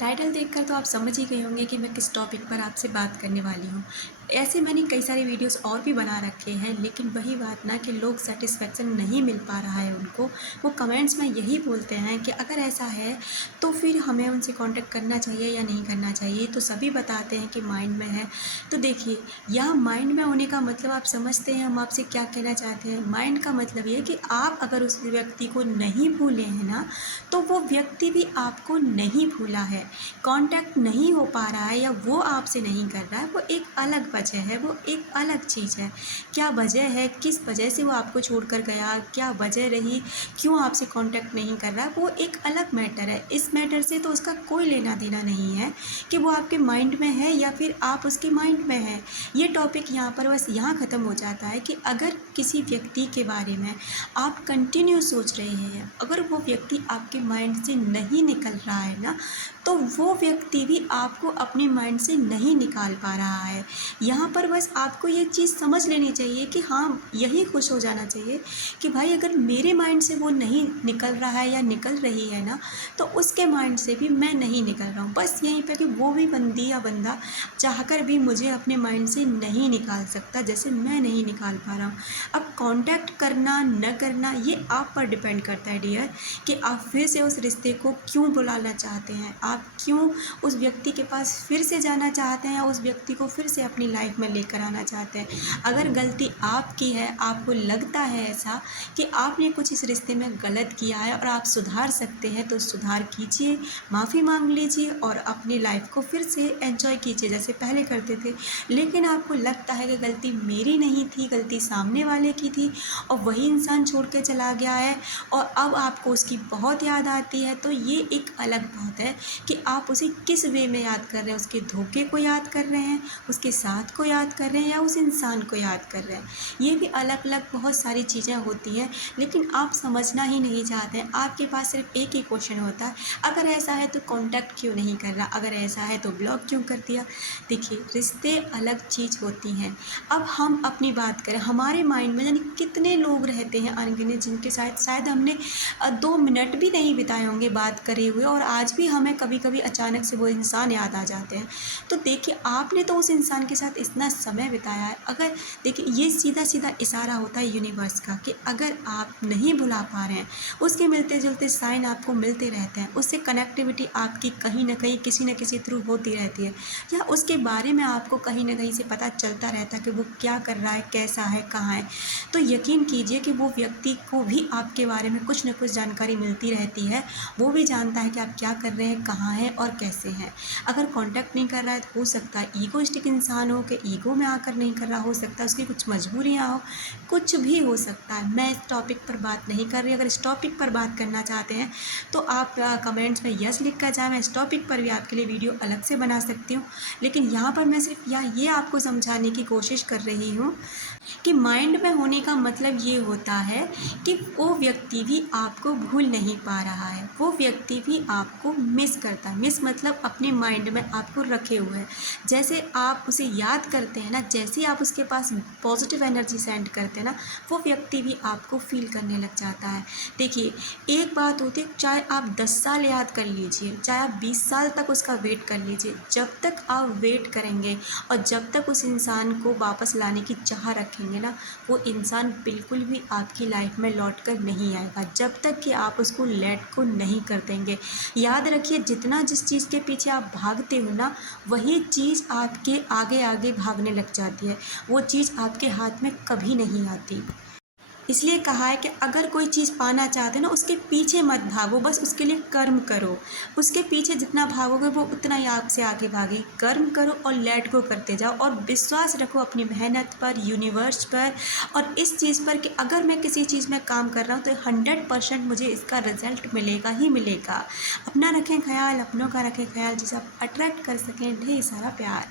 Title देखकर तो आप समझ ही गए होंगे कि मैं किस टॉपिक पर आपसे बात करने वाली हूँ। ऐसे मैंने कई सारे वीडियोस और भी बना रखे हैं, लेकिन वही बात ना कि लोग सैटिस्फैक्शन नहीं मिल पा रहा है उनको। वो कमेंट्स में यही बोलते हैं कि अगर ऐसा है तो फिर हमें उनसे कांटेक्ट करना चाहिए या नहीं करना चाहिए। तो सभी बताते हैं कि माइंड में है। तो देखिए, यहाँ माइंड में होने का मतलब आप समझते हैं हम आपसे क्या कहना चाहते हैं। माइंड का मतलब ये है कि आप अगर उस व्यक्ति को नहीं भूले हैं ना, तो वो व्यक्ति भी आपको नहीं भूला है। कांटेक्ट नहीं हो पा रहा है या वो आपसे नहीं कर रहा है, वो एक अलग वजह है, वो एक अलग चीज़ है। क्या वजह है, किस वजह से वो आपको छोड़कर गया, क्या वजह रही, क्यों आपसे कांटेक्ट नहीं कर रहा है, वो एक अलग मैटर है। इस मैटर से तो उसका कोई लेना देना नहीं है कि वो आपके माइंड में है या फिर आप उसके माइंड में हैं। ये टॉपिक यहाँ पर बस यहाँ ख़त्म हो जाता है कि अगर किसी व्यक्ति के बारे में आप कंटिन्यू सोच रहे हैं, अगर वो व्यक्ति आपके माइंड से नहीं निकल रहा है ना, तो वो व्यक्ति भी आपको अपने माइंड से नहीं निकाल पा रहा है। यहाँ पर बस आपको ये चीज़ समझ लेनी चाहिए कि हाँ, यही खुश हो जाना चाहिए कि भाई अगर मेरे माइंड से वो नहीं निकल रहा है या निकल रही है ना, तो उसके माइंड से भी मैं नहीं निकल रहा हूँ। बस यहीं पे कि वो भी बंदी या बंदा चाहकर भी मुझे अपने माइंड से नहीं निकाल सकता, जैसे मैं नहीं निकाल पा रहा हूँ। अब कांटेक्ट करना न करना ये आप पर डिपेंड करता है डियर, कि आप फिर से उस रिश्ते को क्यों बुलाना चाहते हैं, आप क्यों उस व्यक्ति के पास फिर से जाना चाहते हैं या उस व्यक्ति को फिर से अपनी लाइफ में लेकर आना चाहते हैं। अगर गलती आपकी है, आपको लगता है ऐसा कि आपने कुछ इस रिश्ते में गलत किया है और आप सुधार सकते हैं, तो सुधार कीजिए, माफ़ी मांग लीजिए और अपनी लाइफ को फिर से एंजॉय कीजिए जैसे पहले करते थे। लेकिन आपको लगता है कि गलती मेरी नहीं थी, गलती सामने वाले की थी और वही इंसान छोड़ के चला गया है और अब आपको उसकी बहुत याद आती है, तो ये एक अलग बात है कि आप उसे किस वे में याद कर रहे हैं। उसके धोखे को याद कर रहे हैं, उसके साथ को याद कर रहे हैं या उस इंसान को याद कर रहे हैं। ये भी अलग अलग बहुत सारी चीज़ें होती हैं, लेकिन आप समझना ही नहीं चाहते हैं। आपके पास सिर्फ एक ही क्वेश्चन होता है, अगर ऐसा है तो कांटेक्ट क्यों नहीं कर रहा, अगर ऐसा है तो ब्लॉक क्यों कर दिया। देखिए, रिश्ते अलग चीज़ होती हैं। अब हम अपनी बात करें, हमारे माइंड में यानी कितने लोग रहते हैं अनगिनत, जिनके साथ शायद हमने 2 मिनट भी नहीं बिताए होंगे बात करे हुए, और आज भी हमें कभी कभी अचानक से वो इंसान याद आ जाते हैं। तो देखिए, आपने तो उस इंसान के साथ इतना समय बिताया है। अगर देखिए, ये सीधा सीधा इशारा होता है यूनिवर्स का कि अगर आप नहीं भुला पा रहे हैं, उसके मिलते जुलते साइन आपको मिलते रहते हैं, उससे कनेक्टिविटी आपकी कहीं ना कहीं किसी न किसी थ्रू होती रहती है, या उसके बारे में आपको कहीं ना कहीं से पता चलता रहता है कि वो क्या कर रहा है, कैसा है, कहाँ है। तो यकीन कीजिए कि वो व्यक्ति को भी आपके बारे में कुछ न कुछ जानकारी मिलती रहती है। वो भी जानता है कि आप क्या कर रहे हैं, कहाँ हैं और कैसे हैं। अगर कांटेक्ट नहीं कर रहा है तो हो सकता है ईगोइस्टिक इंसान हो, कि ईगो में आकर नहीं कर रहा, हो सकता है उसकी कुछ मजबूरियाँ हो, कुछ भी हो सकता है। मैं इस टॉपिक पर बात नहीं कर रही। अगर इस टॉपिक पर बात करना चाहते हैं तो आप कमेंट्स में यस लिख कर जाए, मैं इस टॉपिक पर भी आपके लिए वीडियो अलग से बना सकती हूँ। लेकिन यहाँ पर मैं सिर्फ ये आपको समझाने की कोशिश कर रही हूँ कि माइंड में होने का मतलब ये होता है कि वो व्यक्ति भी आपको भूल नहीं पा रहा है, वो व्यक्ति भी आपको मिस करता है। मिस मतलब अपने माइंड में आपको रखे हुए है। जैसे आप उसे याद करते हैं ना, जैसे आप उसके पास पॉजिटिव एनर्जी सेंड करते हैं ना, वो व्यक्ति भी आपको फील करने लग जाता है। देखिए, एक बात होती है, चाहे आप 10 साल याद कर लीजिए, चाहे आप 20 साल तक उसका वेट कर लीजिए, जब तक आप वेट करेंगे और जब तक उस इंसान को वापस लाने की चाह रखेंगे ना, वो इंसान बिल्कुल भी आपकी लाइफ में लौट कर नहीं आएगा, जब तक कि आप उसको लेट को नहीं कर देंगे। याद रखिए, जितना जिस चीज़ के पीछे आप भागते हो ना, वही चीज़ आपके आगे आगे भागने लग जाती है। वो चीज़ आपके हाथ में कभी नहीं आती। इसलिए कहा है कि अगर कोई चीज़ पाना चाहते हो ना, उसके पीछे मत भागो, बस उसके लिए कर्म करो। उसके पीछे जितना भागोगे वो उतना ही आपसे आगे भागे। कर्म करो और लेट गो करते जाओ और विश्वास रखो अपनी मेहनत पर, यूनिवर्स पर और इस चीज़ पर कि अगर मैं किसी चीज़ में काम कर रहा हूँ तो 100% मुझे इसका रिजल्ट मिलेगा ही मिलेगा। अपना रखें ख्याल, अपनों का रखें ख्याल, जिसे आप अट्रैक्ट कर सकें ढेर सारा प्यार।